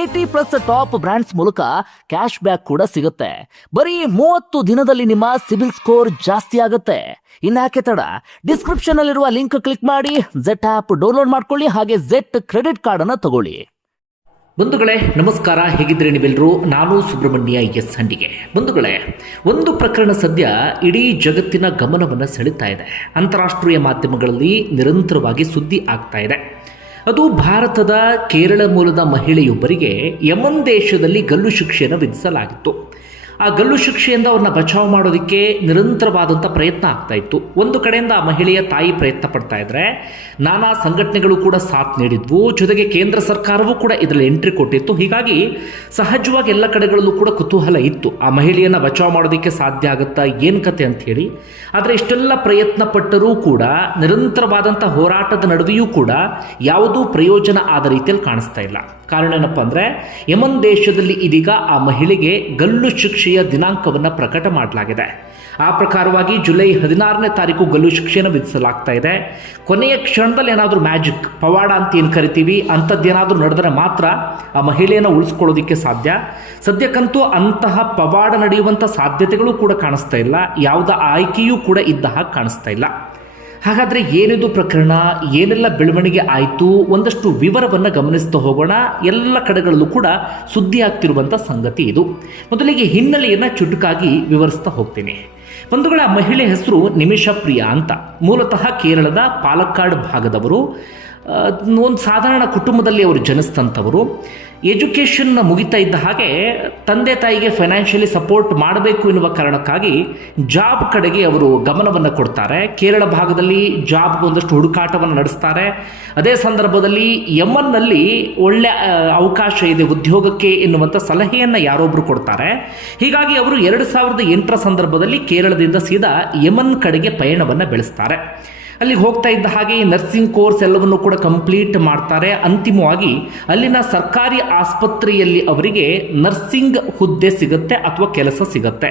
Eighty plus top brands ಮೂಲಕ cash back ಕೂಡ ಸಿಗುತ್ತೆ. ಬರೀ ಮೂವತ್ತು ದಿನದಲ್ಲಿ ನಿಮ್ಮ ಸಿಬಿಲ್ ಸ್ಕೋರ್ ಜಾಸ್ತಿ ಆಗುತ್ತೆ. ಇನ್ಯಾಕೆ ತಡ? ಡಿಸ್ಕ್ರಿಪ್ಷನ್ ಅಲ್ಲಿರುವ ಲಿಂಕ್ ಕ್ಲಿಕ್ ಮಾಡಿ ಜೆಟ್ ಆಪ್ ಡೌನ್ಲೋಡ್ ಮಾಡ್ಕೊಳ್ಳಿ, ಹಾಗೆ ಜೆಟ್ ಕ್ರೆಡಿಟ್ ಕಾರ್ಡ್ ಅನ್ನ ತಗೊಳ್ಳಿ. ಬಂಧುಗಳೇ, ನಮಸ್ಕಾರ. ಹೇಗಿದ್ರೆ ನೀವೆಲ್ಲರೂ ನಾನು ಸುಬ್ರಹ್ಮಣ್ಯ ಎಸ್ ಹಂಡಿಗೆ. ಬಂಧುಗಳೇ, ಒಂದು ಪ್ರಕರಣ ಸದ್ಯ ಇಡೀ ಜಗತ್ತಿನ ಗಮನವನ್ನು ಸೆಳೀತಾ ಇದೆ. ಅಂತಾರಾಷ್ಟ್ರೀಯ ಮಾಧ್ಯಮಗಳಲ್ಲಿ ನಿರಂತರವಾಗಿ ಸುದ್ದಿ ಆಗ್ತಾ ಇದೆ. ಅದು ಭಾರತದ ಕೇರಳ ಮೂಲದ ಮಹಿಳೆಯೊಬ್ಬರಿಗೆ ಯಮನ್ ದೇಶದಲ್ಲಿ ಗಲ್ಲು ಶಿಕ್ಷೆಯನ್ನು ವಿಧಿಸಲಾಗಿತ್ತು. ಆ ಗಲ್ಲು ಶಿಕ್ಷೆಯಿಂದ ಅವ್ರನ್ನ ಬಚಾವ್ ಮಾಡೋದಕ್ಕೆ ನಿರಂತರವಾದಂಥ ಪ್ರಯತ್ನ ಆಗ್ತಾ ಇತ್ತು. ಒಂದು ಕಡೆಯಿಂದ ಆ ಮಹಿಳೆಯ ತಾಯಿ ಪ್ರಯತ್ನ ಪಡ್ತಾ ಇದ್ರೆ, ನಾನಾ ಸಂಘಟನೆಗಳು ಕೂಡ ಸಾಥ್ ನೀಡಿದ್ವು, ಜೊತೆಗೆ ಕೇಂದ್ರ ಸರ್ಕಾರವೂ ಕೂಡ ಇದರಲ್ಲಿ ಎಂಟ್ರಿ ಕೊಟ್ಟಿತ್ತು. ಹೀಗಾಗಿ ಸಹಜವಾಗಿ ಎಲ್ಲ ಕಡೆಗಳಲ್ಲೂ ಕೂಡ ಕುತೂಹಲ ಇತ್ತು. ಆ ಮಹಿಳೆಯನ್ನು ಬಚಾವ್ ಮಾಡೋದಕ್ಕೆ ಸಾಧ್ಯ ಆಗುತ್ತಾ ಏನು ಕತೆ ಅಂತ ಹೇಳಿ. ಆದರೆ ಇಷ್ಟೆಲ್ಲ ಪ್ರಯತ್ನ ಪಟ್ಟರೂ ಕೂಡ ನಿರಂತರವಾದಂಥ ಹೋರಾಟದ ನಡುವೆಯೂ ಕೂಡ ಯಾವುದೂ ಪ್ರಯೋಜನ ಆದ ರೀತಿಯಲ್ಲಿ ಕಾಣಿಸ್ತಾ ಇಲ್ಲ. ಕಾರಣ ಏನಪ್ಪ ಅಂದರೆ, ಯಮನ್ ದೇಶದಲ್ಲಿ ಇದೀಗ ಆ ಮಹಿಳೆಗೆ ಗಲ್ಲು ಶಿಕ್ಷೆಯ ದಿನಾಂಕವನ್ನು ಪ್ರಕಟ ಮಾಡಲಾಗಿದೆ. ಆ ಪ್ರಕಾರವಾಗಿ ಜುಲೈ ಹದಿನಾರನೇ ತಾರೀಕು ಗಲ್ಲು ಶಿಕ್ಷೆಯನ್ನು ವಿಧಿಸಲಾಗ್ತಾ ಇದೆ. ಕೊನೆಯ ಕ್ಷಣದಲ್ಲಿ ಏನಾದರೂ ಮ್ಯಾಜಿಕ್, ಪವಾಡ ಅಂತ ಏನು ಕರಿತೀವಿ ಅಂಥದ್ದೇನಾದರೂ ನಡೆದರೆ ಮಾತ್ರ ಆ ಮಹಿಳೆಯನ್ನು ಉಳಿಸ್ಕೊಳ್ಳೋದಕ್ಕೆ ಸಾಧ್ಯ. ಸದ್ಯಕ್ಕಂತೂ ಅಂತಹ ಪವಾಡ ನಡೆಯುವಂಥ ಸಾಧ್ಯತೆಗಳು ಕೂಡ ಕಾಣಿಸ್ತಾ ಇಲ್ಲ. ಯಾವುದ ಆಯ್ಕೆಯೂ ಕೂಡ ಇದ್ದ ಹಾಗೆ ಕಾಣಿಸ್ತಾ ಇಲ್ಲ. ಹಾಗಾದರೆ ಏನಿದು ಪ್ರಕರಣ? ಏನೆಲ್ಲ ಬೆಳವಣಿಗೆ ಆಯಿತು? ಒಂದಷ್ಟು ವಿವರವನ್ನು ಗಮನಿಸ್ತಾ ಹೋಗೋಣ. ಎಲ್ಲ ಕಡೆಗಳಲ್ಲೂ ಕೂಡ ಸುದ್ದಿ ಆಗ್ತಿರುವಂಥ ಸಂಗತಿ ಇದು. ಮೊದಲಿಗೆ ಹಿನ್ನೆಲೆಯನ್ನು ಚುಟುಕಾಗಿ ವಿವರಿಸ್ತಾ ಹೋಗ್ತೀನಿ. ಬಂಧುಗಳ ಮಹಿಳೆ ಹೆಸರು ನಿಮಿಷ ಪ್ರಿಯಾ ಅಂತ. ಮೂಲತಃ ಕೇರಳದ ಪಾಲಕ್ಕಾಡ್ ಭಾಗದವರು. ಒಂದು ಸಾಧಾರಣ ಕುಟುಂಬದಲ್ಲಿ ಅವರು ಜನಿಸ್ತಂಥವರು ಎಜುಕೇಷನ್ನ ಮುಗಿತಾ ಇದ್ದ ಹಾಗೆ ತಂದೆ ತಾಯಿಗೆ ಫೈನಾನ್ಷಿಯಲಿ ಸಪೋರ್ಟ್ ಮಾಡಬೇಕು ಎನ್ನುವ ಕಾರಣಕ್ಕಾಗಿ ಜಾಬ್ ಕಡೆಗೆ ಅವರು ಗಮನವನ್ನು ಕೊಡ್ತಾರೆ. ಕೇರಳ ಭಾಗದಲ್ಲಿ ಜಾಬ್ ಒಂದಷ್ಟು ಹುಡುಕಾಟವನ್ನು ನಡೆಸ್ತಾರೆ. ಅದೇ ಸಂದರ್ಭದಲ್ಲಿ ಯಮನ್ನಲ್ಲಿ ಒಳ್ಳೆ ಅವಕಾಶ ಇದೆ ಉದ್ಯೋಗಕ್ಕೆ ಎನ್ನುವಂಥ ಸಲಹೆಯನ್ನು ಯಾರೊಬ್ಬರು ಕೊಡ್ತಾರೆ. ಹೀಗಾಗಿ ಅವರು ಎರಡು ಸಾವಿರದ ಎಂಟರ ಸಂದರ್ಭದಲ್ಲಿ ಕೇರಳದಿಂದ ಸೀದಾ ಯಮನ್ ಕಡೆಗೆ ಪಯಣವನ್ನು ಬೆಳೆಸ್ತಾರೆ. ಅಲ್ಲಿಗೆ ಹೋಗ್ತಾ ಇದ್ದ ಹಾಗೆ ಈ ನರ್ಸಿಂಗ್ ಕೋರ್ಸ್ ಎಲ್ಲವನ್ನು ಕೂಡ ಕಂಪ್ಲೀಟ್ ಮಾಡ್ತಾರೆ. ಅಂತಿಮವಾಗಿ ಅಲ್ಲಿನ ಸರ್ಕಾರಿ ಆಸ್ಪತ್ರೆಯಲ್ಲಿ ಅವರಿಗೆ ನರ್ಸಿಂಗ್ ಹುದ್ದೆ ಸಿಗುತ್ತೆ ಅಥವಾ ಕೆಲಸ ಸಿಗುತ್ತೆ.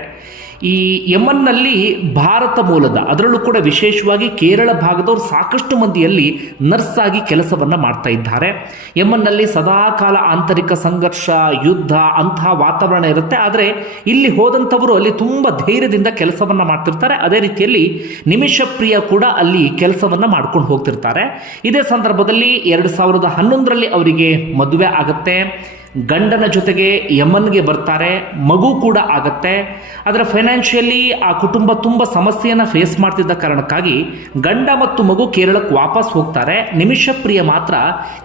ಈ ಯಮನ್ನಲ್ಲಿ ಭಾರತ ಮೂಲದ, ಅದರಲ್ಲೂ ಕೂಡ ವಿಶೇಷವಾಗಿ ಕೇರಳ ಭಾಗದವರು ಸಾಕಷ್ಟು ಮಂದಿಯಲ್ಲಿ ನರ್ಸ್ ಆಗಿ ಕೆಲಸವನ್ನು ಮಾಡ್ತಾ ಇದ್ದಾರೆ. ಯಮನ್ನಲ್ಲಿ ಸದಾಕಾಲ ಆಂತರಿಕ ಸಂಘರ್ಷ, ಯುದ್ಧ ಅಂತಹ ವಾತಾವರಣ ಇರುತ್ತೆ. ಆದರೆ ಇಲ್ಲಿ ಹೋದಂಥವರು ಅಲ್ಲಿ ತುಂಬ ಧೈರ್ಯದಿಂದ ಕೆಲಸವನ್ನು ಮಾಡ್ತಿರ್ತಾರೆ. ಅದೇ ರೀತಿಯಲ್ಲಿ ನಿಮಿಷಪ್ರಿಯ ಕೂಡ ಅಲ್ಲಿ ಕೆಲಸವನ್ನು ಮಾಡ್ಕೊಂಡು ಹೋಗ್ತಿರ್ತಾರೆ. ಇದೇ ಸಂದರ್ಭದಲ್ಲಿ ಎರಡು ಸಾವಿರದ ಹನ್ನೊಂದರಲ್ಲಿ ಅವರಿಗೆ ಮದುವೆ ಆಗುತ್ತೆ. ಗಂಡನ ಜೊತೆಗೆ ಯಮನ್ಗೆ ಬರ್ತಾರೆ, ಮಗು ಕೂಡ ಆಗತ್ತೆ. ಅದರ ಫೈನಾನ್ಷಿಯಲಿ ಆ ಕುಟುಂಬ ತುಂಬ ಸಮಸ್ಯೆಯನ್ನು ಫೇಸ್ ಮಾಡ್ತಿದ್ದ ಕಾರಣಕ್ಕಾಗಿ ಗಂಡ ಮತ್ತು ಮಗು ಕೇರಳಕ್ಕೆ ವಾಪಸ್ ಹೋಗ್ತಾರೆ. ನಿಮಿಷ ಪ್ರಿಯ ಮಾತ್ರ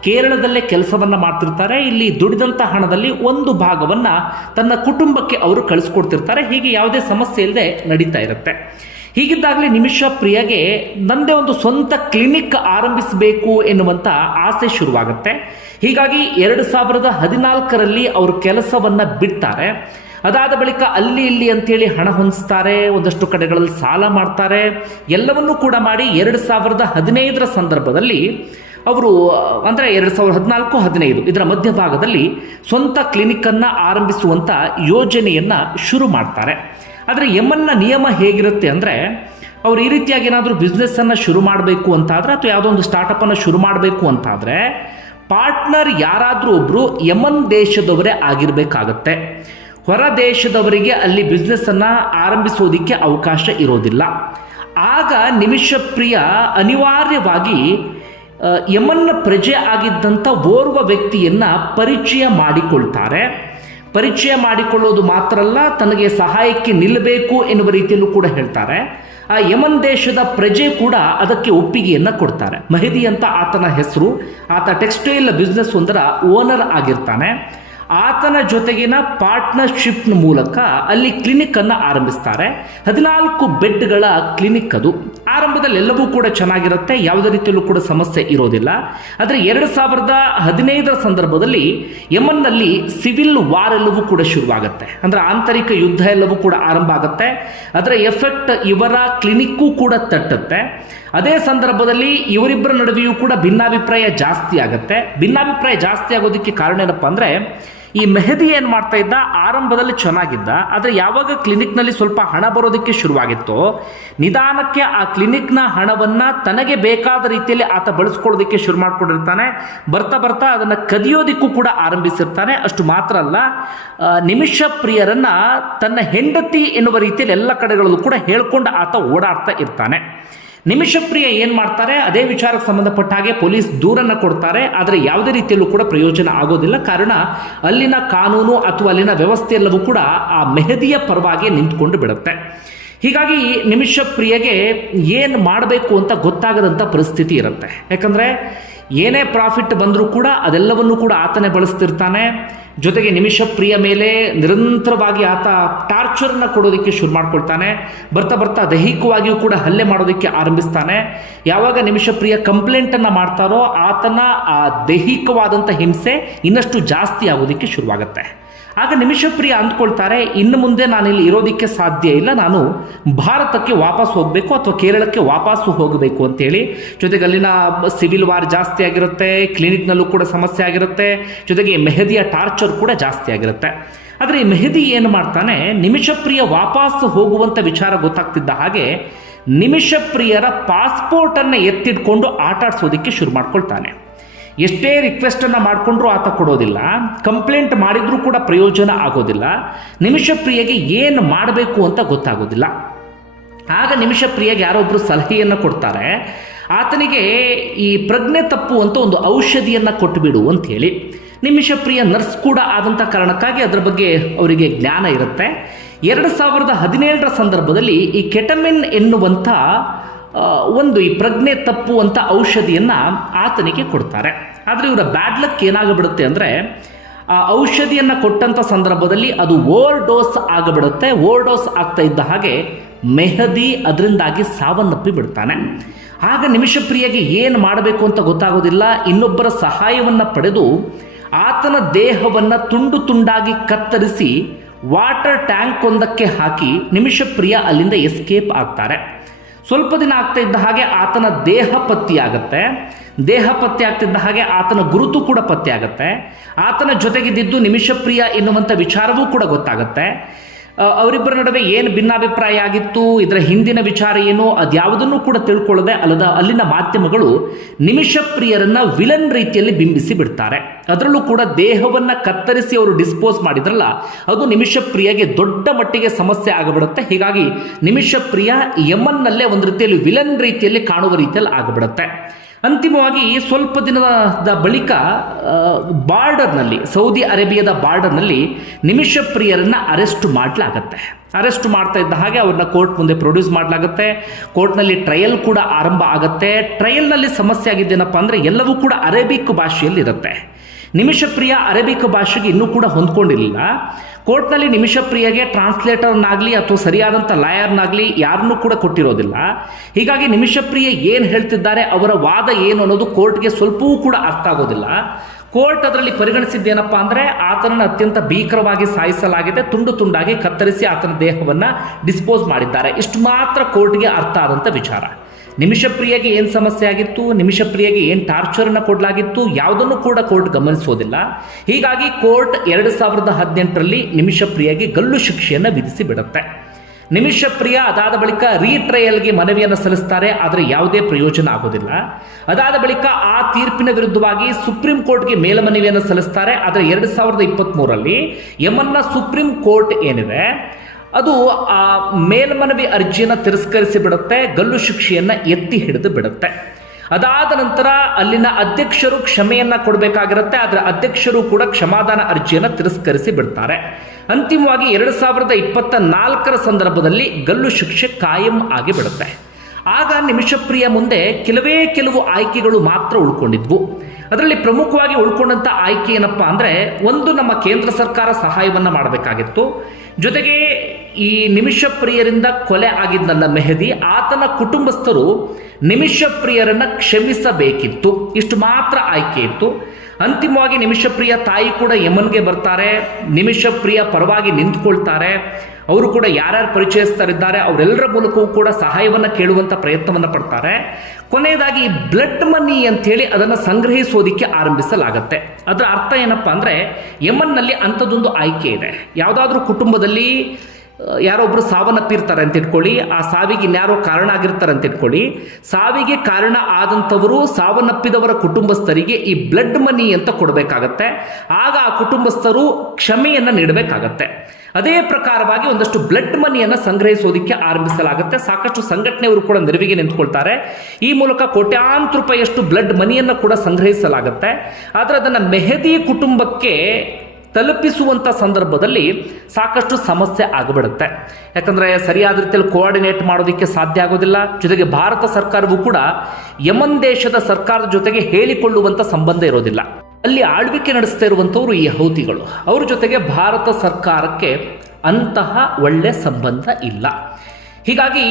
ಕೇರಳದಲ್ಲೇ ಕೆಲಸವನ್ನು ಮಾಡ್ತಿರ್ತಾರೆ. ಇಲ್ಲಿ ದುಡಿದಂಥ ಹಣದಲ್ಲಿ ಒಂದು ಭಾಗವನ್ನು ತನ್ನ ಕುಟುಂಬಕ್ಕೆ ಅವರು ಕಳಿಸ್ಕೊಡ್ತಿರ್ತಾರೆ. ಹೀಗೆ ಯಾವುದೇ ಸಮಸ್ಯೆ ಇಲ್ಲದೆ ನಡೀತಾ ಇರುತ್ತೆ. ಹೀಗಿದ್ದಾಗಲೇ ನಿಮಿಷ ಪ್ರಿಯಗೆ ನಂದೇ ಒಂದು ಸ್ವಂತ ಕ್ಲಿನಿಕ್ ಆರಂಭಿಸಬೇಕು ಎನ್ನುವಂಥ ಆಸೆ ಶುರುವಾಗುತ್ತೆ. ಹೀಗಾಗಿ ಎರಡು ಸಾವಿರದ ಹದಿನಾಲ್ಕರಲ್ಲಿ ಅವರು ಕೆಲಸವನ್ನು ಬಿಡ್ತಾರೆ. ಅದಾದ ಬಳಿಕ ಅಲ್ಲಿ ಇಲ್ಲಿ ಅಂತೇಳಿ ಹಣ ಹೊಂದಿಸ್ತಾರೆ, ಒಂದಷ್ಟು ಕಡೆಗಳಲ್ಲಿ ಸಾಲ ಮಾಡ್ತಾರೆ. ಎಲ್ಲವನ್ನೂ ಕೂಡ ಮಾಡಿ ಎರಡು ಸಾವಿರದ ಹದಿನೈದರ ಸಂದರ್ಭದಲ್ಲಿ ಅವರು, ಅಂದರೆ ಎರಡು ಸಾವಿರದ ಹದಿನಾಲ್ಕು, ಹದಿನೈದು ಇದರ ಮಧ್ಯಭಾಗದಲ್ಲಿ ಸ್ವಂತ ಕ್ಲಿನಿಕ್ಕನ್ನು ಆರಂಭಿಸುವಂಥ ಯೋಜನೆಯನ್ನು ಶುರು ಮಾಡ್ತಾರೆ. ಆದರೆ ಯಮನ್ನ ನಿಯಮ ಹೇಗಿರುತ್ತೆ ಅಂದರೆ ಅವ್ರು ಈ ರೀತಿಯಾಗಿ ಏನಾದರೂ ಬಿಸ್ನೆಸ್ಸನ್ನು ಶುರು ಮಾಡಬೇಕು ಅಂತಾದರೆ ಅಥವಾ ಯಾವುದೋ ಒಂದು ಸ್ಟಾರ್ಟಪ್ಪನ್ನು ಶುರು ಮಾಡಬೇಕು ಅಂತಾದರೆ ಪಾರ್ಟ್ನರ್ ಯಾರಾದರೂ ಒಬ್ಬರು ಯಮನ್ ದೇಶದವರೇ ಆಗಿರಬೇಕಾಗತ್ತೆ. ಹೊರ ದೇಶದವರಿಗೆ ಅಲ್ಲಿ ಬಿಸ್ನೆಸ್ಸನ್ನು ಆರಂಭಿಸೋದಕ್ಕೆ ಅವಕಾಶ ಇರೋದಿಲ್ಲ. ಆಗ ನಿಮಿಷ ಪ್ರಿಯ ಅನಿವಾರ್ಯವಾಗಿ ಯಮನ್ನ ಪ್ರಜೆ ಆಗಿದ್ದಂಥ ಓರ್ವ ವ್ಯಕ್ತಿಯನ್ನು ಪರಿಚಯ ಮಾಡಿಕೊಳ್ತಾರೆ. ಪರಿಚಯ ಮಾಡಿಕೊಳ್ಳೋದು ಮಾತ್ರ ಅಲ್ಲ, ತನಗೆ ಸಹಾಯಕ್ಕೆ ನಿಲ್ಲಬೇಕು ಎನ್ನುವ ರೀತಿಯಲ್ಲೂ ಕೂಡ ಹೇಳ್ತಾರೆ. ಆ ಯಮನ್ ದೇಶದ ಪ್ರಜೆ ಕೂಡ ಅದಕ್ಕೆ ಒಪ್ಪಿಗೆಯನ್ನು ಕೊಡ್ತಾರೆ. ಮಹಿದಿ ಅಂತ ಆತನ ಹೆಸರು, ಆತ ಟೆಕ್ಸ್ಟೈಲ್ ಬಿಸ್ನೆಸ್ ಒಂದರ ಓನರ್ ಆಗಿರ್ತಾನೆ. ಆತನ ಜೊತೆಗಿನ ಪಾರ್ಟ್ನರ್ಶಿಪ್ನ ಮೂಲಕ ಅಲ್ಲಿ ಕ್ಲಿನಿಕ್ ಅನ್ನು ಆರಂಭಿಸ್ತಾರೆ. ಹದಿನಾಲ್ಕು ಬೆಡ್ಗಳ ಕ್ಲಿನಿಕ್ ಅದು. ಆರಂಭದಲ್ಲಿ ಎಲ್ಲವೂ ಕೂಡ ಚೆನ್ನಾಗಿರುತ್ತೆ, ಯಾವುದೇ ರೀತಿಯಲ್ಲೂ ಕೂಡ ಸಮಸ್ಯೆ ಇರೋದಿಲ್ಲ. ಆದರೆ ಎರಡು ಸಾವಿರದ ಹದಿನೈದರ ಸಂದರ್ಭದಲ್ಲಿ ಯಮನ್ನಲ್ಲಿ ಸಿವಿಲ್ ವಾರ್ ಎಲ್ಲವೂ ಕೂಡ ಶುರುವಾಗುತ್ತೆ. ಅಂದರೆ ಆಂತರಿಕ ಯುದ್ಧ ಎಲ್ಲವೂ ಕೂಡ ಆರಂಭ ಆಗುತ್ತೆ. ಅದರ ಎಫೆಕ್ಟ್ ಇವರ ಕ್ಲಿನಿಕ್ಕೂ ಕೂಡ ತಟ್ಟುತ್ತೆ. ಅದೇ ಸಂದರ್ಭದಲ್ಲಿ ಇವರಿಬ್ಬರ ನಡುವೆಯೂ ಕೂಡ ಭಿನ್ನಾಭಿಪ್ರಾಯ ಜಾಸ್ತಿ ಆಗುತ್ತೆ. ಭಿನ್ನಾಭಿಪ್ರಾಯ ಜಾಸ್ತಿ ಆಗೋದಕ್ಕೆ ಕಾರಣ ಏನಪ್ಪ ಅಂದರೆ ಈ ಮೆಹದಿ ಏನು ಮಾಡ್ತಾ ಇದ್ದ? ಆರಂಭದಲ್ಲಿ ಚೆನ್ನಾಗಿದ್ದ, ಆದರೆ ಯಾವಾಗ ಕ್ಲಿನಿಕ್ನಲ್ಲಿ ಸ್ವಲ್ಪ ಹಣ ಬರೋದಕ್ಕೆ ಶುರುವಾಗಿತ್ತೋ, ನಿಧಾನಕ್ಕೆ ಆ ಕ್ಲಿನಿಕ್ನ ಹಣವನ್ನು ತನಗೆ ಬೇಕಾದ ರೀತಿಯಲ್ಲಿ ಆತ ಬಳಸ್ಕೊಳ್ಳೋದಕ್ಕೆ ಶುರು ಮಾಡಿಕೊಂಡಿರ್ತಾನೆ. ಬರ್ತಾ ಬರ್ತಾ ಅದನ್ನು ಕದಿಯೋದಕ್ಕೂ ಕೂಡ ಆರಂಭಿಸಿರ್ತಾನೆ. ಅಷ್ಟು ಮಾತ್ರ ಅಲ್ಲ ನಿಮಿಷ ಪ್ರಿಯರನ್ನ ತನ್ನ ಹೆಂಡತಿ ಎನ್ನುವ ರೀತಿಯಲ್ಲಿ ಎಲ್ಲ ಕಡೆಗಳಲ್ಲೂ ಕೂಡ ಹೇಳ್ಕೊಂಡು ಆತ ಓಡಾಡ್ತಾ ಇರ್ತಾನೆ. ನಿಮಿಷಪ್ರಿಯ ಏನು ಮಾಡ್ತಾರೆ? ಅದೇ ವಿಚಾರಕ್ಕೆ ಸಂಬಂಧಪಟ್ಟ ಹಾಗೆ ಪೊಲೀಸ್ ದೂರನ್ನು ಕೊಡ್ತಾರೆ. ಆದರೆ ಯಾವುದೇ ರೀತಿಯಲ್ಲೂ ಕೂಡ ಪ್ರಯೋಜನ ಆಗೋದಿಲ್ಲ. ಕಾರಣ ಅಲ್ಲಿನ ಕಾನೂನು ಅಥವಾ ಅಲ್ಲಿನ ವ್ಯವಸ್ಥೆ ಎಲ್ಲವೂ ಕೂಡ ಆ ಮೆಹದಿಯ ಪರವಾಗಿ ನಿಂತ್ಕೊಂಡು ಬಿಡುತ್ತೆ. ಹೀಗಾಗಿ ನಿಮಿಷ ಪ್ರಿಯಗೆ ಏನು ಮಾಡಬೇಕು ಅಂತ ಗೊತ್ತಾಗದಂಥ ಪರಿಸ್ಥಿತಿ ಇರುತ್ತೆ. ಯಾಕಂದರೆ ಏನೇ ಪ್ರಾಫಿಟ್ ಬಂದರೂ ಕೂಡ ಅದೆಲ್ಲವನ್ನೂ ಕೂಡ ಆತನೇ ಬಳಸ್ತಿರ್ತಾನೆ. ಜೊತೆಗೆ ನಿಮಿಷ ಪ್ರಿಯ ಮೇಲೆ ನಿರಂತರವಾಗಿ ಆತ ಟಾರ್ಚರ್ನ ಕೊಡೋದಕ್ಕೆ ಶುರು ಮಾಡ್ಕೊಳ್ತಾನೆ. ಬರ್ತಾ ಬರ್ತಾ ದೈಹಿಕವಾಗಿಯೂ ಕೂಡ ಹಲ್ಲೆ ಮಾಡೋದಕ್ಕೆ ಆರಂಭಿಸ್ತಾನೆ. ಯಾವಾಗ ನಿಮಿಷ ಪ್ರಿಯ ಕಂಪ್ಲೇಂಟನ್ನು ಮಾಡ್ತಾರೋ ಆತನ ಆ ದೈಹಿಕವಾದಂಥ ಹಿಂಸೆ ಇನ್ನಷ್ಟು ಜಾಸ್ತಿ ಆಗೋದಕ್ಕೆ ಶುರುವಾಗುತ್ತೆ. ಆಗ ನಿಮಿಷಪ್ರಿಯ ಅಂದ್ಕೊಳ್ತಾರೆ, ಇನ್ನು ಮುಂದೆ ನಾನಿಲ್ಲಿ ಇರೋದಕ್ಕೆ ಸಾಧ್ಯ ಇಲ್ಲ, ನಾನು ಭಾರತಕ್ಕೆ ವಾಪಸ್ ಹೋಗಬೇಕು ಅಥವಾ ಕೇರಳಕ್ಕೆ ವಾಪಸ್ಸು ಹೋಗಬೇಕು ಅಂತೇಳಿ. ಜೊತೆಗೆ ಅಲ್ಲಿನ ಸಿವಿಲ್ ವಾರ್ ಜಾಸ್ತಿ ಆಗಿರುತ್ತೆ, ಕ್ಲಿನಿಕ್ನಲ್ಲೂ ಕೂಡ ಸಮಸ್ಯೆ ಆಗಿರುತ್ತೆ, ಜೊತೆಗೆ ಮೆಹದಿಯ ಟಾರ್ಚರ್ ಕೂಡ ಜಾಸ್ತಿ ಆಗಿರುತ್ತೆ. ಆದರೆ ಈ ಮೆಹದಿ ಏನು ಮಾಡ್ತಾನೆ, ನಿಮಿಷಪ್ರಿಯ ವಾಪಸ್ ಹೋಗುವಂಥ ವಿಚಾರ ಗೊತ್ತಾಗ್ತಿದ್ದ ಹಾಗೆ ನಿಮಿಷಪ್ರಿಯರ ಪಾಸ್ಪೋರ್ಟನ್ನು ಎತ್ತಿಟ್ಕೊಂಡು ಆಟಾಡಿಸೋದಕ್ಕೆ ಶುರು ಮಾಡ್ಕೊಳ್ತಾನೆ. ಎಷ್ಟೇ ರಿಕ್ವೆಸ್ಟನ್ನು ಮಾಡಿಕೊಂಡ್ರೂ ಆತ ಕೊಡೋದಿಲ್ಲ ಕಂಪ್ಲೇಂಟ್ ಮಾಡಿದರೂ ಕೂಡ ಪ್ರಯೋಜನ ಆಗೋದಿಲ್ಲ, ನಿಮಿಷ ಪ್ರಿಯಗೆ ಏನು ಮಾಡಬೇಕು ಅಂತ ಗೊತ್ತಾಗೋದಿಲ್ಲ. ಆಗ ನಿಮಿಷ ಪ್ರಿಯಗೆ ಯಾರೊಬ್ಬರು ಸಲಹೆಯನ್ನು ಕೊಡ್ತಾರೆ, ಆತನಿಗೆ ಈ ಪ್ರಜ್ಞೆ ತಪ್ಪು ಅಂತ ಒಂದು ಔಷಧಿಯನ್ನು ಕೊಟ್ಟುಬಿಡು ಅಂಥೇಳಿ. ನಿಮಿಷ ಪ್ರಿಯ ನರ್ಸ್ ಕೂಡ ಆದಂಥ ಕಾರಣಕ್ಕಾಗಿ ಅದರ ಬಗ್ಗೆ ಅವರಿಗೆ ಜ್ಞಾನ ಇರುತ್ತೆ. ಎರಡು ಸಾವಿರದ ಹದಿನೇಳರ ಸಂದರ್ಭದಲ್ಲಿ ಈ ಕೆಟಮಿನ್ ಎನ್ನುವಂಥ ಒಂದು ಈ ಪ್ರಜ್ಞೆ ತಪ್ಪುವಂಥ ಔಷಧಿಯನ್ನು ಆತನಿಗೆ ಕೊಡ್ತಾರೆ. ಆದರೆ ಇವರ ಬ್ಯಾಡ್ ಲಕ್ ಏನಾಗಿಬಿಡುತ್ತೆ ಅಂದರೆ, ಆ, ಔಷಧಿಯನ್ನು ಕೊಟ್ಟಂಥ ಸಂದರ್ಭದಲ್ಲಿ ಅದು ಓವರ್ ಡೋಸ್ ಆಗಿಬಿಡುತ್ತೆ. ಓವರ್ ಡೋಸ್ ಆಗ್ತಾ ಇದ್ದ ಹಾಗೆ ಮೆಹದಿ ಅದರಿಂದಾಗಿ ಸಾವನ್ನಪ್ಪಿ ಬಿಡ್ತಾನೆ. ಆಗ ನಿಮಿಷಪ್ರಿಯಗೆ ಏನು ಮಾಡಬೇಕು ಅಂತ ಗೊತ್ತಾಗೋದಿಲ್ಲ. ಇನ್ನೊಬ್ಬರ ಸಹಾಯವನ್ನು ಪಡೆದು ಆತನ ದೇಹವನ್ನು ತುಂಡು ತುಂಡಾಗಿ ಕತ್ತರಿಸಿ ವಾಟರ್ ಟ್ಯಾಂಕ್ ಒಂದಕ್ಕೆ ಹಾಕಿ ನಿಮಿಷಪ್ರಿಯ ಅಲ್ಲಿಂದ ಎಸ್ಕೇಪ್ ಆಗ್ತಾರೆ. ಸ್ವಲ್ಪ ದಿನ ಆಗ್ತಾ ಇದ್ದ ಹಾಗೆ ಆತನ ದೇಹ ಪತ್ತೆಯಾಗತ್ತೆ ದೇಹ ಪತ್ತೆ ಆಗ್ತಿದ್ದ ಹಾಗೆ ಆತನ ಗುರುತು ಕೂಡ ಪತ್ತೆ ಆಗತ್ತೆ. ಆತನ ಜೊತೆಗಿದ್ದಿದ್ದು ನಿಮಿಷಪ್ರಿಯ ಎನ್ನುವಂಥ ವಿಚಾರವೂ ಕೂಡ ಗೊತ್ತಾಗುತ್ತೆ. ಅವರಿಬ್ಬರ ನಡುವೆ ಏನು ಭಿನ್ನಾಭಿಪ್ರಾಯ ಆಗಿತ್ತು, ಇದರ ಹಿಂದಿನ ವಿಚಾರ ಏನು, ಅದ್ಯಾವುದನ್ನು ಕೂಡ ತಿಳ್ಕೊಳ್ಳದೆ ಅಲ್ಲದ ಅಲ್ಲಿನ ಮಾಧ್ಯಮಗಳು ನಿಮಿಷಪ್ರಿಯರನ್ನ ವಿಲನ್ ರೀತಿಯಲ್ಲಿ ಬಿಂಬಿಸಿ ಬಿಡ್ತಾರೆ. ಅದರಲ್ಲೂ ಕೂಡ ದೇಹವನ್ನ ಕತ್ತರಿಸಿ ಅವರು ಡಿಸ್ಪೋಸ್ ಮಾಡಿದ್ರಲ್ಲ, ಅದು ನಿಮಿಷಪ್ರಿಯಗೆ ದೊಡ್ಡ ಮಟ್ಟಿಗೆ ಸಮಸ್ಯೆ ಆಗಿಬಿಡುತ್ತೆ. ಹೀಗಾಗಿ ನಿಮಿಷಪ್ರಿಯ ಯಮನ್ನಲ್ಲೇ ಒಂದು ರೀತಿಯಲ್ಲಿ ವಿಲನ್ ರೀತಿಯಲ್ಲಿ ಕಾಣುವ ರೀತಿಯಲ್ಲಿ ಆಗಿಬಿಡುತ್ತೆ. ಅಂತಿಮವಾಗಿ ಸ್ವಲ್ಪ ದಿನದ ಬಳಿಕ ಬಾರ್ಡರ್ನಲ್ಲಿ ಸೌದಿ ಅರೇಬಿಯಾದ ಬಾರ್ಡರ್ನಲ್ಲಿ ನಿಮಿಷ ಪ್ರಿಯರನ್ನ ಅರೆಸ್ಟ್ ಮಾಡಲಾಗತ್ತೆ. ಅರೆಸ್ಟ್ ಮಾಡ್ತಾ ಇದ್ದ ಹಾಗೆ ಅವ್ರನ್ನ ಕೋರ್ಟ್ ಮುಂದೆ ಪ್ರೊಡ್ಯೂಸ್ ಮಾಡಲಾಗುತ್ತೆ. ಕೋರ್ಟ್ನಲ್ಲಿ ಟ್ರಯಲ್ ಕೂಡ ಆರಂಭ ಆಗುತ್ತೆ. ಟ್ರಯಲ್ನಲ್ಲಿ ಸಮಸ್ಯೆ ಆಗಿದ್ದೇನಪ್ಪ ಅಂದರೆ ಎಲ್ಲವೂ ಕೂಡ ಅರೇಬಿಕ್ ಭಾಷೆಯಲ್ಲಿ ಇರುತ್ತೆ ನಿಮಿಷಪ್ರಿಯ ಅರೇಬಿಕ್ ಭಾಷೆಗೆ ಇನ್ನೂ ಕೂಡ ಹೊಂದ್ಕೊಂಡಿರಲಿಲ್ಲ ಕೋರ್ಟ್ನಲ್ಲಿ ನಿಮಿಷಪ್ರಿಯಗೆ ಟ್ರಾನ್ಸ್ಲೇಟರ್ನಾಗಲಿ ಅಥವಾ ಸರಿಯಾದಂಥ ಲಾಯರ್ನಾಗಲಿ ಯಾರನ್ನೂ ಕೂಡ ಕೊಟ್ಟಿರೋದಿಲ್ಲ. ಹೀಗಾಗಿ ನಿಮಿಷಪ್ರಿಯ ಏನು ಹೇಳ್ತಿದ್ದಾರೆ, ಅವರ ವಾದ ಏನು ಅನ್ನೋದು ಕೋರ್ಟ್ಗೆ ಸ್ವಲ್ಪವೂ ಕೂಡ ಅರ್ಥ ಆಗೋದಿಲ್ಲ. ಕೋರ್ಟ್ ಅದರಲ್ಲಿ ಪರಿಗಣಿಸಿದ್ದೇನಪ್ಪ ಅಂದರೆ ಆತನನ್ನು ಅತ್ಯಂತ ಭೀಕರವಾಗಿ ಸಾಯಿಸಲಾಗಿದೆ, ತುಂಡು ತುಂಡಾಗಿ ಕತ್ತರಿಸಿ ಆತನ ದೇಹವನ್ನು ಡಿಸ್ಪೋಸ್ ಮಾಡಿದ್ದಾರೆ. ಇಷ್ಟು ಮಾತ್ರ ಕೋರ್ಟ್ಗೆ ಅರ್ಥ ಆದಂಥ ವಿಚಾರ. ನಿಮಿಷಪ್ರಿಯಗೆ ಏನು ಸಮಸ್ಯೆ ಆಗಿತ್ತು ನಿಮಿಷಪ್ರಿಯಗೆ ಏನು ಟಾರ್ಚರನ್ನು ಕೊಡಲಾಗಿತ್ತು, ಯಾವುದನ್ನು ಕೂಡ ಕೋರ್ಟ್ ಗಮನಿಸೋದಿಲ್ಲ ಹೀಗಾಗಿ ಕೋರ್ಟ್ ಎರಡು ಸಾವಿರದ ಹದಿನೆಂಟರಲ್ಲಿ ನಿಮಿಷಪ್ರಿಯಗೆ ಗಲ್ಲು ಶಿಕ್ಷೆಯನ್ನು ವಿಧಿಸಿ ಬಿಡುತ್ತೆ. ನಿಮಿಷಪ್ರಿಯ ಅದಾದ ಬಳಿಕ ರೀಟ್ರಯಲ್ಗೆ ಮನವಿಯನ್ನು ಸಲ್ಲಿಸ್ತಾರೆ, ಆದರೆ ಯಾವುದೇ ಪ್ರಯೋಜನ ಆಗೋದಿಲ್ಲ. ಅದಾದ ಬಳಿಕ ಆ ತೀರ್ಪಿನ ವಿರುದ್ಧವಾಗಿ ಸುಪ್ರೀಂ ಕೋರ್ಟ್ಗೆ ಮೇಲ್ಮನವಿಯನ್ನು ಸಲ್ಲಿಸ್ತಾರೆ, ಆದರೆ ಎರಡು ಸಾವಿರದ ಇಪ್ಪತ್ತ್ಮೂರಲ್ಲಿ ಯಮನ್ನ ಸುಪ್ರೀಂ ಕೋರ್ಟ್ ಏನಿದೆ, ಅದು ಆ ಮೇಲ್ಮನವಿ ಅರ್ಜಿಯನ್ನು ತಿರಸ್ಕರಿಸಿ ಬಿಡುತ್ತೆ, ಗಲ್ಲು ಶಿಕ್ಷೆಯನ್ನು ಎತ್ತಿ ಹಿಡಿದು ಬಿಡುತ್ತೆ. ಅದಾದ ನಂತರ ಅಲ್ಲಿನ ಅಧ್ಯಕ್ಷರು ಕ್ಷಮೆಯನ್ನ ಕೊಡಬೇಕಾಗಿರುತ್ತೆ, ಆದರೆ ಅಧ್ಯಕ್ಷರು ಕೂಡ ಕ್ಷಮಾದಾನ ಅರ್ಜಿಯನ್ನು ತಿರಸ್ಕರಿಸಿ ಬಿಡ್ತಾರೆ. ಅಂತಿಮವಾಗಿ ಎರಡು ಸಾವಿರದ ಇಪ್ಪತ್ತ ನಾಲ್ಕರ ಸಂದರ್ಭದಲ್ಲಿ ಗಲ್ಲು ಶಿಕ್ಷೆ ಕಾಯಂ ಆಗಿ ಬಿಡುತ್ತೆ ಆಗ ನಿಮಿಷಪ್ರಿಯ ಮುಂದೆ ಕೆಲವೇ ಕೆಲವು ಆಯ್ಕೆಗಳು ಮಾತ್ರ ಉಳ್ಕೊಂಡಿದ್ವು. ಅದರಲ್ಲಿ ಪ್ರಮುಖವಾಗಿ ಉಳ್ಕೊಂಡಂಥ ಆಯ್ಕೆ ಏನಪ್ಪ ಅಂದರೆ, ಒಂದು ನಮ್ಮ ಕೇಂದ್ರ ಸರ್ಕಾರ ಸಹಾಯವನ್ನು ಮಾಡಬೇಕಾಗಿತ್ತು. ಜೊತೆಗೆ ಈ ನಿಮಿಷ ಪ್ರಿಯರಿಂದ ಕೊಲೆ ಆಗಿದ್ದಲ್ಲ ಮೆಹದಿ, ಆತನ ಕುಟುಂಬಸ್ಥರು ನಿಮಿಷ ಪ್ರಿಯರನ್ನು ಕ್ಷಮಿಸಬೇಕಿತ್ತು. ಇಷ್ಟು ಮಾತ್ರ ಆಯ್ಕೆ ಇತ್ತು. ಅಂತಿಮವಾಗಿ ನಿಮಿಷಪ್ರಿಯ ತಾಯಿ ಕೂಡ ಯಮನ್ಗೆ ಬರ್ತಾರೆ. ನಿಮಿಷಪ್ರಿಯ ಪರವಾಗಿ ನಿಂತ್ಕೊಳ್ತಾರೆ. ಅವರು ಕೂಡ ಯಾರ್ಯಾರು ಪರಿಚಯಿಸ್ತಾರಿದ್ದಾರೆ ಅವರೆಲ್ಲರ ಮೂಲಕವೂ ಕೂಡ ಸಹಾಯವನ್ನು ಕೇಳುವಂಥ ಪ್ರಯತ್ನವನ್ನು ಪಡ್ತಾರೆ. ಕೊನೆಯದಾಗಿ ಬ್ಲಡ್ ಮನಿ ಅಂತೇಳಿ ಅದನ್ನು ಸಂಗ್ರಹಿಸೋದಿಕ್ಕೆ ಆರಂಭಿಸಲಾಗತ್ತೆ. ಅದರ ಅರ್ಥ ಏನಪ್ಪ ಅಂದರೆ ಯಮನ್ನಲ್ಲಿ ಅಂಥದ್ದೊಂದು ಆಯ್ಕೆ ಇದೆ. ಯಾವುದಾದ್ರೂ ಕುಟುಂಬದಲ್ಲಿ ಅಹ್, ಯಾರೋ ಒಬ್ರು ಸಾವನ್ನಪ್ಪಿರ್ತಾರೆ ಅಂತ ಇಟ್ಕೊಳ್ಳಿ ಆ ಸಾವಿಗೆ ಇನ್ಯಾರೋ ಕಾರಣ ಆಗಿರ್ತಾರೆ ಅಂತ ಇಟ್ಕೊಳ್ಳಿ. ಸಾವಿಗೆ ಕಾರಣ ಆದಂಥವರು ಸಾವನ್ನಪ್ಪಿದವರ ಕುಟುಂಬಸ್ಥರಿಗೆ ಈ ಬ್ಲಡ್ ಮನಿ ಅಂತ ಕೊಡಬೇಕಾಗತ್ತೆ. ಆಗ ಆ ಕುಟುಂಬಸ್ಥರು ಕ್ಷಮೆಯನ್ನು ನೀಡಬೇಕಾಗತ್ತೆ. ಅದೇ ಪ್ರಕಾರವಾಗಿ ಒಂದಷ್ಟು ಬ್ಲಡ್ ಮನಿಯನ್ನು ಸಂಗ್ರಹಿಸೋದಕ್ಕೆ ಆರಂಭಿಸಲಾಗುತ್ತೆ. ಸಾಕಷ್ಟು ಸಂಘಟನೆಯವರು ಕೂಡ ನೆರವಿಗೆ ನಿಂತ್ಕೊಳ್ತಾರೆ. ಈ ಮೂಲಕ ಕೋಟ್ಯಾಂತರ ರೂಪಾಯಿಯಷ್ಟು ಬ್ಲಡ್ ಮನಿಯನ್ನು ಕೂಡ ಸಂಗ್ರಹಿಸಲಾಗುತ್ತೆ. ಆದರೆ ಅದನ್ನು ಮೆಹದಿ ಕುಟುಂಬಕ್ಕೆ ತಲುಪಿಸುವಂಥ ಸಂದರ್ಭದಲ್ಲಿ ಸಾಕಷ್ಟು ಸಮಸ್ಯೆ ಆಗಿಬಿಡುತ್ತೆ. ಯಾಕಂದರೆ ಸರಿಯಾದ ರೀತಿಯಲ್ಲಿ ಕೋಆರ್ಡಿನೇಟ್ ಮಾಡೋದಕ್ಕೆ ಸಾಧ್ಯ ಆಗೋದಿಲ್ಲ. ಜೊತೆಗೆ ಭಾರತ ಸರ್ಕಾರವೂ ಕೂಡ ಯಮನ್ ದೇಶದ ಸರ್ಕಾರದ ಜೊತೆಗೆ ಹೇಳಿಕೊಳ್ಳುವಂಥ ಸಂಬಂಧ ಇರೋದಿಲ್ಲ. ಅಲ್ಲಿ ಆಳ್ವಿಕೆ ನಡೆಸ್ತಾ ಇರುವಂಥವ್ರು ಈ ಹೌತಿಗಳು ಅವ್ರ ಜೊತೆಗೆ ಭಾರತ ಸರ್ಕಾರಕ್ಕೆ ಅಂತಹ ಒಳ್ಳೆ ಸಂಬಂಧ ಇಲ್ಲ. ಹೀಗಾಗಿ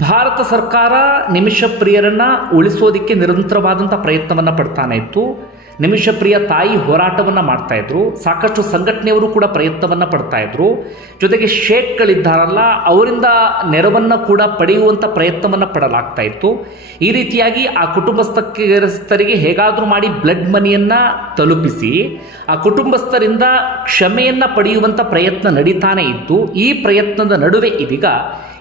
ಭಾರತ ಸರ್ಕಾರ ನಿಮಿಷ ಪ್ರಿಯರನ್ನು ಉಳಿಸೋದಕ್ಕೆ ನಿರಂತರವಾದಂಥ ಪ್ರಯತ್ನವನ್ನು ಪಡ್ತಾನೆ ಇತ್ತು. ನಿಮಿಷ ಪ್ರಿಯ ತಾಯಿ ಹೋರಾಟವನ್ನು ಮಾಡ್ತಾ ಇದ್ರು. ಸಾಕಷ್ಟು ಸಂಘಟನೆಯವರು ಕೂಡ ಪ್ರಯತ್ನವನ್ನು ಪಡ್ತಾ ಇದ್ರು. ಜೊತೆಗೆ ಶೇಖ್ಗಳಿದ್ದಾರಲ್ಲ, ಅವರಿಂದ ನೆರವನ್ನು ಕೂಡ ಪಡೆಯುವಂಥ ಪ್ರಯತ್ನವನ್ನು ಪಡಲಾಗ್ತಾ ಇತ್ತು. ಈ ರೀತಿಯಾಗಿ ಆ ಕುಟುಂಬಸ್ಥರಿಗೆ ಹೇಗಾದರೂ ಮಾಡಿ ಬ್ಲಡ್ ಮನಿಯನ್ನು ತಲುಪಿಸಿ. ಆ ಕುಟುಂಬಸ್ಥರಿಂದ ಕ್ಷಮೆಯನ್ನು ಪಡೆಯುವಂಥ ಪ್ರಯತ್ನ ನಡೀತಾನೆ ಇತ್ತು. ಈ ಪ್ರಯತ್ನದ ನಡುವೆ ಇದೀಗ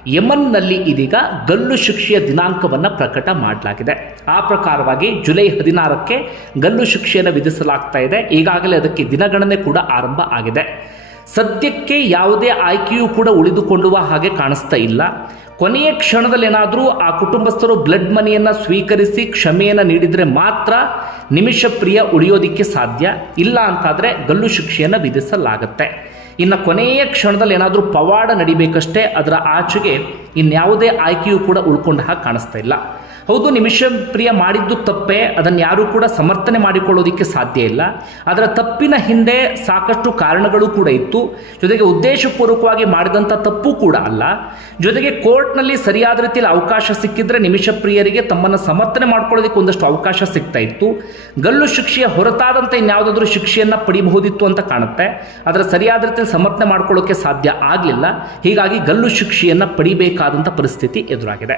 ಯಮನ್ನಲ್ಲಿ ಇದೀಗ ಗಲ್ಲು ಶಿಕ್ಷೆಯ ದಿನಾಂಕವನ್ನು ಪ್ರಕಟ ಮಾಡಲಾಗಿದೆ. ಆ ಪ್ರಕಾರವಾಗಿ ಜುಲೈ ಹದಿನಾರಕ್ಕೆ ಗಲ್ಲು ಶಿಕ್ಷೆಯನ್ನು ವಿಧಿಸಲಾಗ್ತಾ ಇದೆ. ಈಗಾಗಲೇ ಅದಕ್ಕೆ ದಿನಗಣನೆ ಕೂಡ ಆರಂಭ ಆಗಿದೆ. ಸದ್ಯಕ್ಕೆ ಯಾವುದೇ ಆಯ್ಕೆಯೂ ಕೂಡ ಉಳಿದುಕೊಳ್ಳುವ ಹಾಗೆ ಕಾಣಿಸ್ತಾ ಇಲ್ಲ. ಕೊನೆಯ ಕ್ಷಣದಲ್ಲಿ ಏನಾದರೂ ಆ ಕುಟುಂಬಸ್ಥರು ಬ್ಲಡ್ ಮನಿಯನ್ನು ಸ್ವೀಕರಿಸಿ ಕ್ಷಮೆಯನ್ನು ನೀಡಿದರೆ ಮಾತ್ರ ನಿಮಿಷ ಪ್ರಿಯ ಉಳಿಯೋದಿಕ್ಕೆ ಸಾಧ್ಯ. ಇಲ್ಲ ಅಂತಾದರೆ ಗಲ್ಲು ಶಿಕ್ಷೆಯನ್ನು ವಿಧಿಸಲಾಗುತ್ತೆ. ಇನ್ನು ಕೊನೆಯ ಕ್ಷಣದಲ್ಲಿ ಏನಾದರೂ ಪವಾಡ ನಡಿಬೇಕಷ್ಟೇ, ಅದರ ಆಚೆಗೆ ಇನ್ಯಾವುದೇ ಆಯ್ಕೆಯೂ ಕೂಡ ಉಳ್ಕೊಂಡ ಹಾಗೆ ಕಾಣಿಸ್ತಾ ಇಲ್ಲ. ಹೌದು ನಿಮಿಷ ಪ್ರಿಯ ಮಾಡಿದ್ದು ತಪ್ಪೇ, ಅದನ್ನು ಯಾರೂ ಕೂಡ ಸಮರ್ಥನೆ ಮಾಡಿಕೊಳ್ಳೋದಕ್ಕೆ ಸಾಧ್ಯ ಇಲ್ಲ. ಅದರ ತಪ್ಪಿನ ಹಿಂದೆ ಸಾಕಷ್ಟು ಕಾರಣಗಳು ಕೂಡ ಇತ್ತು. ಜೊತೆಗೆ ಉದ್ದೇಶಪೂರ್ವಕವಾಗಿ ಮಾಡಿದಂಥ ತಪ್ಪು ಕೂಡ ಅಲ್ಲ. ಜೊತೆಗೆ ಕೋರ್ಟ್ನಲ್ಲಿ ಸರಿಯಾದ ರೀತಿಯಲ್ಲಿ ಅವಕಾಶ ಸಿಕ್ಕಿದ್ರೆ ನಿಮಿಷ ಪ್ರಿಯರಿಗೆ ತಮ್ಮನ್ನು ಸಮರ್ಥನೆ ಮಾಡ್ಕೊಳ್ಳೋದಕ್ಕೆ ಒಂದಷ್ಟು ಅವಕಾಶ ಸಿಗ್ತಾ ಇತ್ತು. ಗಲ್ಲು ಶಿಕ್ಷೆಯ ಹೊರತಾದಂಥ ಇನ್ಯಾವುದಾದ್ರೂ ಶಿಕ್ಷೆಯನ್ನು ಪಡಿಬಹುದಿತ್ತು ಅಂತ ಕಾಣುತ್ತೆ. ಅದರ ಸರಿಯಾದ ರೀತಿಯಲ್ಲಿ ಸಮರ್ಥನೆ ಮಾಡ್ಕೊಳ್ಳೋಕ್ಕೆ ಸಾಧ್ಯ ಆಗಲಿಲ್ಲ. ಹೀಗಾಗಿ ಗಲ್ಲು ಶಿಕ್ಷೆಯನ್ನು ಪಡಿಬೇಕಾದಂಥ ಪರಿಸ್ಥಿತಿ ಎದುರಾಗಿದೆ.